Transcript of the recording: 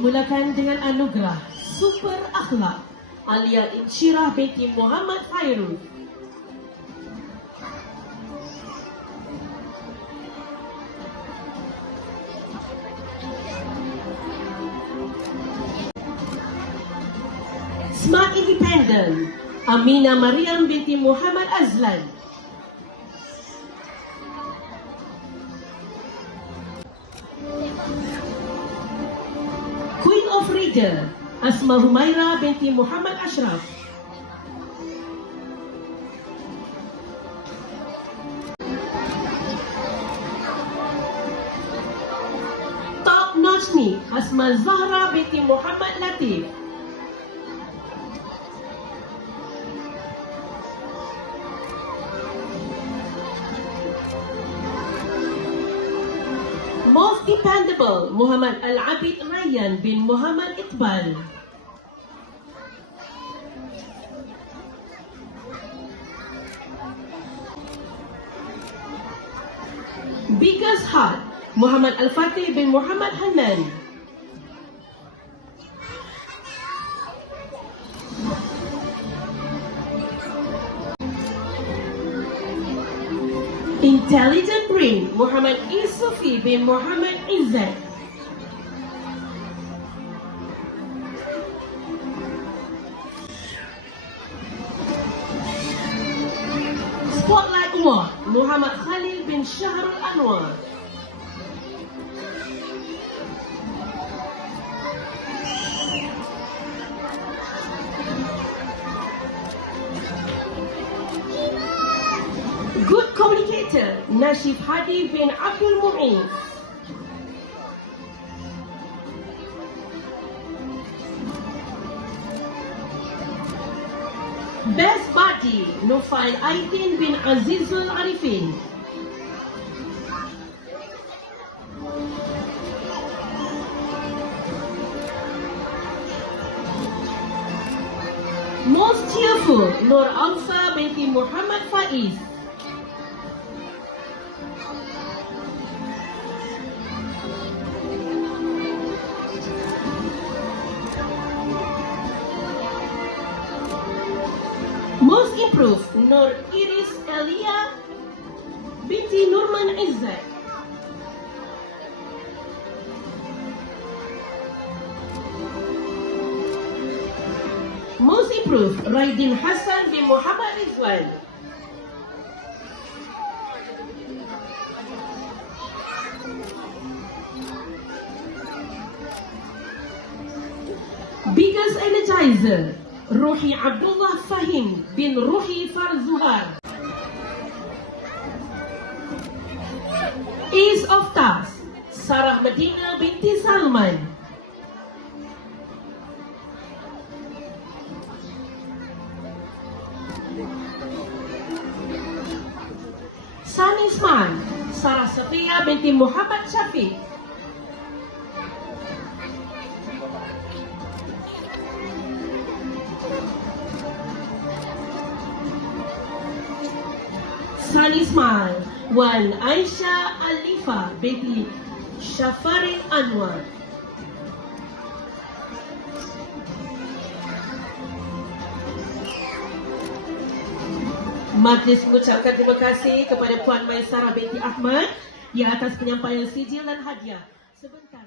dimulakan dengan anugerah Super Akhlak Alia Insyirah binti Muhammad Fairuz. Smart Independent Amina Mariam binti Muhammad Azlan. Queen of Reader Asma Humaira binti Muhammad Ashraf. Top Notch Me Asma Zahra binti Muhammad Latif. Most Dependable Muhammad Al-Abid Rayyan bin Muhammad Iqbal. Biggest Heart Muhammad Al-Fatih bin Muhammad Hanan. Intelligent Brain Muhammad Isufi bin Muhammad Izzat. Spotlight Award Muhammad Khalil bin Syahrul Anwar. Good Communicator Nashif Hadi bin Abdul Mu'in. Best Buddy Nufail Aidin bin Azizul Arifin. Most Cheerful Nur Amsa binti Muhammad Faiz. Most Improved Nur Iris Elia binti Nurman Izzat. Most Improved Raidin Hassan bin Muhammad Rizwan. Biggest Energizer Ruhi Abdullah Fahim bin Ruhi Farzuhar. Ace of Task Sarah Medina binti Salman. Sunny Smile Sarah Safia binti Muhammad Syafiq. Sunny Smile Wan Aisyah Alifa binti Syafarin Anwar. Majlis mengucapkan terima kasih kepada Puan Maisarah binti Ahmad di atas penyampaian sijil dan hadiah. Sebentar.